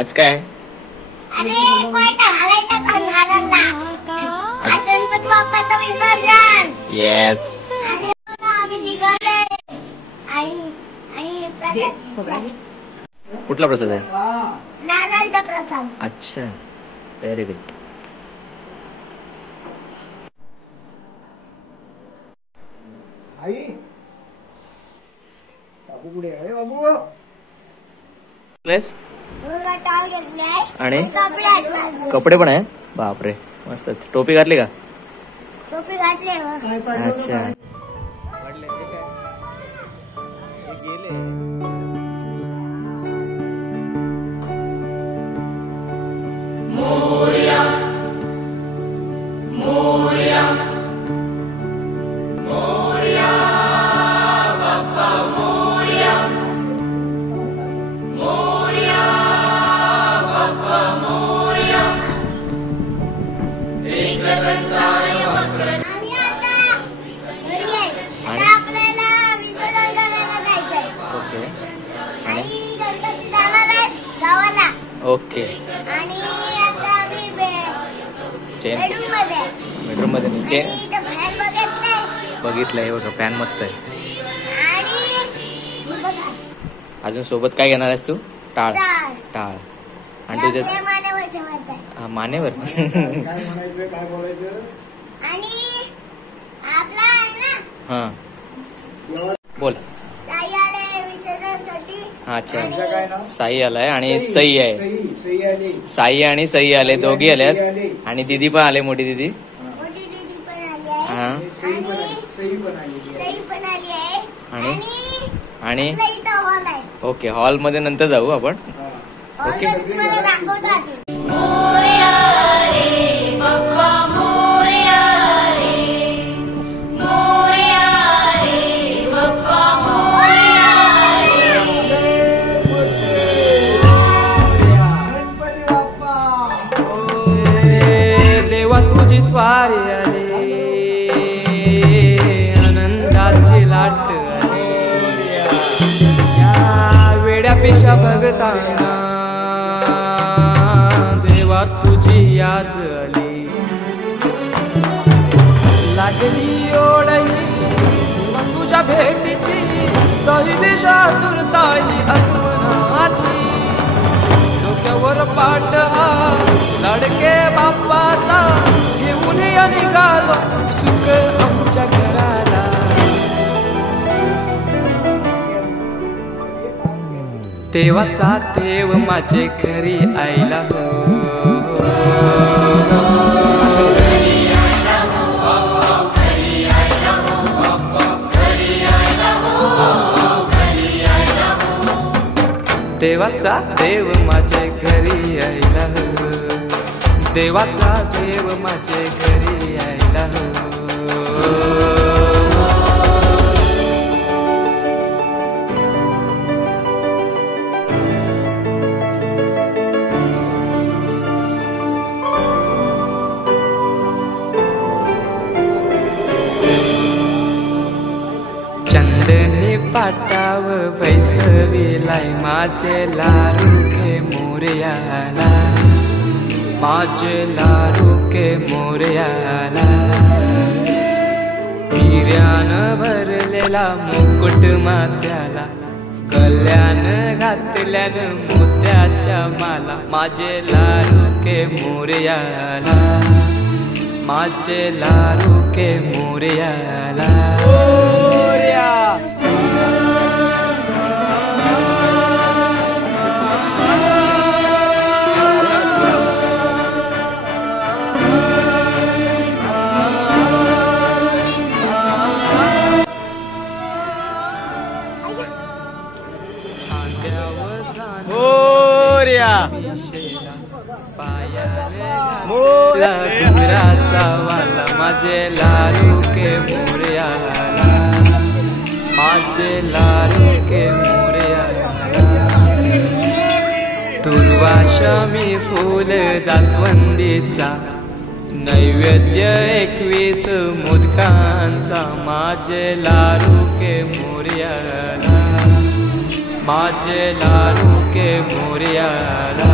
आज काय? अरे कोयता घालायचा खंडाला. आज गणपती बाप्पाचं विसर्जन. येस. आम्ही निघाले. आणि प्रसाद. कुठला प्रसाद आहे? नारळाचा प्रसाद. अच्छा, व्हेरी गुड. आई बाबू कुठे आहे? बाबू आणि कपडे पण आहेत. बापरे, मस्त. टोपी घातली का? टोपी घातली. अच्छा. मोरया मोरया मोरया बाप्पा मोरया मोरया बाप्पा मोरया. एकदंताय वक्रतुंडाय. आम्ही आता घरी आहे. आता आपल्याला विसर्जन करायला जायचंय. ओके. आणि गणपती जाणार आहे गावाला. ओके. आणि आता आम्ही बेडरूम मध्ये नीचे इथं बाहेर बघितलंय. बघितलंय बघा, फॅन मस्त आहे. आणि बघा अजून सोबत काय घेणार आहेस तू? टाळ. टाळ. टाळ. आणि तुझ्या आपल्या मानेवर ठेवायचं आहे. हा, मानेवर. काय म्हणायचं, काय बोलायचं? आणि आपला आहे ना हा, बोल. ताई आले विसर्जनासाठी. अच्छा, काय नाव? साई आलाय आणि सई आहे. सई आली. साई आणि सई आले, दोघी आल्यात. आणि दीदी पण आले, मोठी दीदी. मोठी दीदी पण आली आहे. हा. सई पण आली. सई पण आली आहे. आणि आपल्या इथं हॉल आहे. ओके, हॉल मध्ये नंतर जाऊ आपण. ओके. हॉल तुम्हाला दाखवतात. मोरया रे बाप्पा मोरया रे मोरया रे बाप्पा मोरया गणपती बाप्पा. देवा तुझी स्वारी आली, आनंदाची लाट आली. या वेड्या पेशा भगताना देवा तुझी याद आली. लागली ओढही तुझ्या भेटीची, दही दिशा तुरताई आगमनाची. डोक्यावर पाट हा लाडके बाप्पाचा, घेऊन या निघालो सुख आमच्या घराला. देवाचा देव माझे घरी आयला हो. देवाचा देव माझे घरी आयला हो. देवाचा देव माझे घरी आयला हो. चंदनी पाटाव बैसविलाय माझे लाडके मोरयाला. माझे लाडके मोरयाला. हिऱ्यानं भरलेला मुकुट माथ्याला, गल्यानं घातल्यानं मोत्याच्या माला. माझे लाडके मोरयाला. माझे लाडके मोरयाला. मोराचा वाला माझे लाडके मोरयाला. माझे लाडके मोरयाला. दुर्वा शमी फूल जास्वंदीचा, नैवेद्य 21 मोदकांचा. माझे लाडके मोरयाला. माझे लाडू के मोरयाला.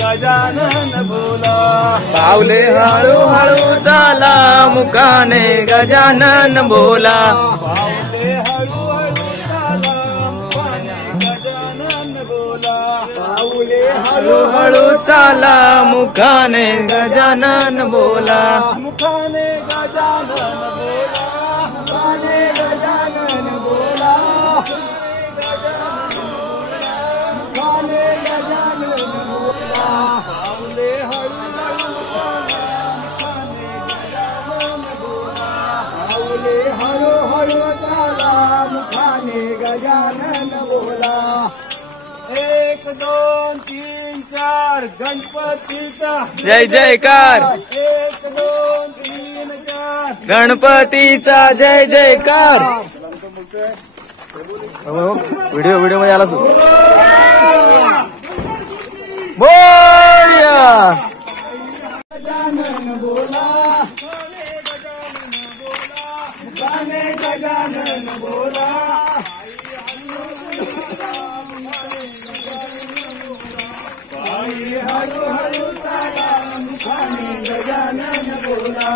गजानन बोला पावले हळूहळू चाला मुखाने गजानन बोला. पावले हळूहळू चाला गजानन बोला. पावले हळूहळू चाला मुखाने गजानन बोला. मुखाने गजानन बोला. मुखाने गजानन बोला. मुखाने गजानन बोला. पावले हळूहळू चाला मुखाने गजानन बोला. पावले हळूहळू चाला मुखाने गजानन बोला. 1 2 3 4 गणपतीचा जय जयकार 1 2 3 4 गणपतीचा जय जयकार. व्हिडिओ मध्ये आला तू. मोरया गजानन बोला. मुखाने गजानन बोला. पायी हळूहळू चाला मुखाने गजानन बोला.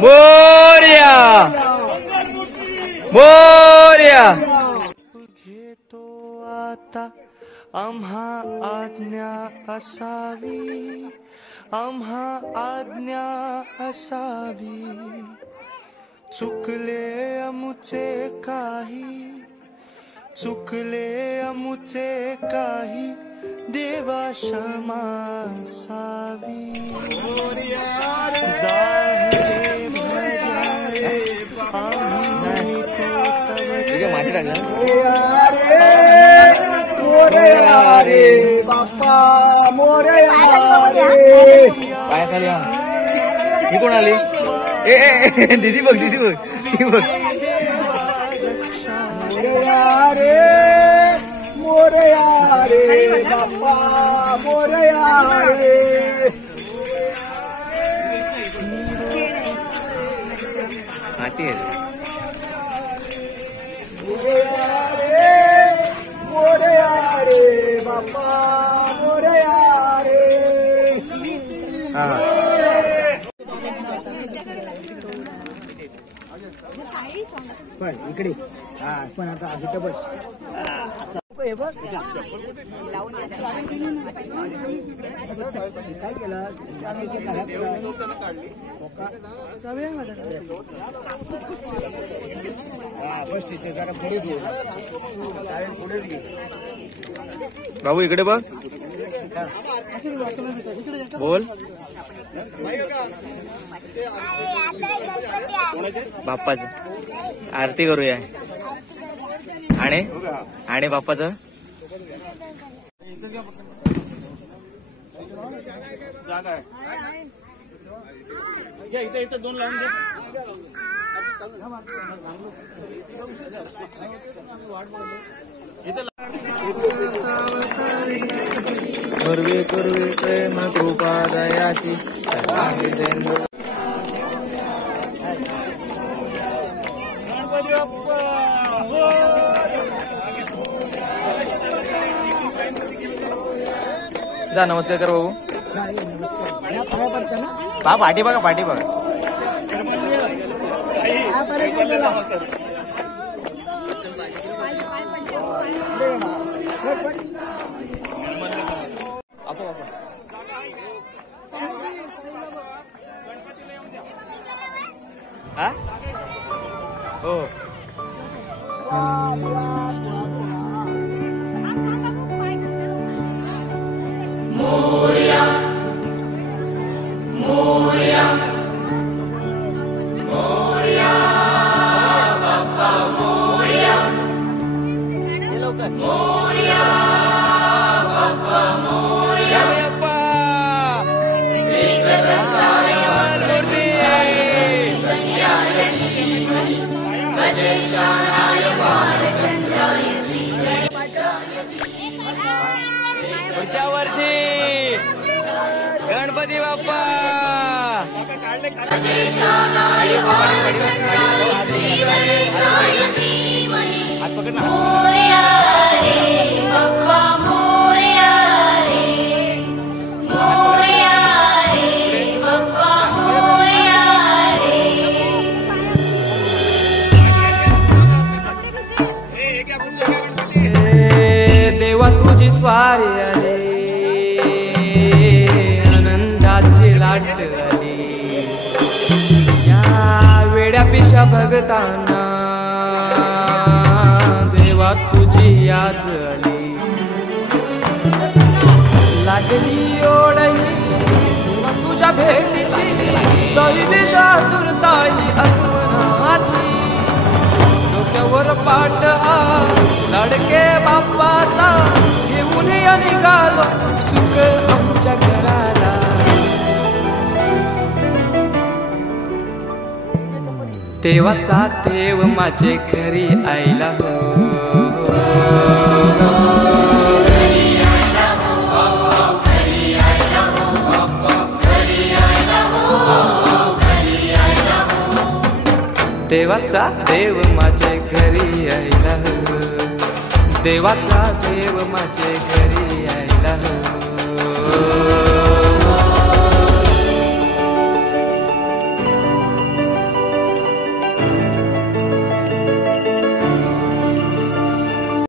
मोरया मोरया. घेतो आता आम्हा आज्ञा असावी. आम्हा आज्ञा असावी. चुकले अमुचे काही. चुकले अमुचे काही. देवा क्षमा असावी. जाहे भजरे आम्ही माती टाकला मोरया रे बाप्पा मोरया रे. पायाखाली हा. ही कोण आली? ए दीदी बघ दीदी बघ ती बघ. मोरया रे मोरया रे बाप्पा मोरया रे. माती आहे. मोरया रे मोरया रे बाप्पा मोरया रे. हा पण इकडे हा पण आता इथं बस. काय केलं बस तिथे जरा पुढे घेऊ. पुढे घे. बाबू इकडे बघ. बोल. बाप्पाचं आरती करूया. आणि बाप्पाचं इथं 2 लावून दे. पूर्वे पूर्वे प्रेम कृपा दयाची सर्वांगी देंद्र. जा नमस्कार कर बाबू. बा पाठी बघा पाठी बघा. हा हो पुढच्या वर्षी गणपती बाप्पा हात पकड ना मोरया रे बाप्पा मोरया रे मोरया रे बाप्पा मोरया रे देवा तुझी स्वारी आली आनंदाची लाट आली या वेड्या पिशा भगतांना देवा तुझी याद आली लागली ओढही तुझ्या भेटीची तरी दिशा दुर्ताई आत्मनाची डोक्यावर पाट हा लडके बाप्पाचा घेऊन निघालो सुख आमच्या घराला देवाचा देव माझे घरी आयला हो देवाचा देव माझे घरी आयला हो देवाचा देव माझे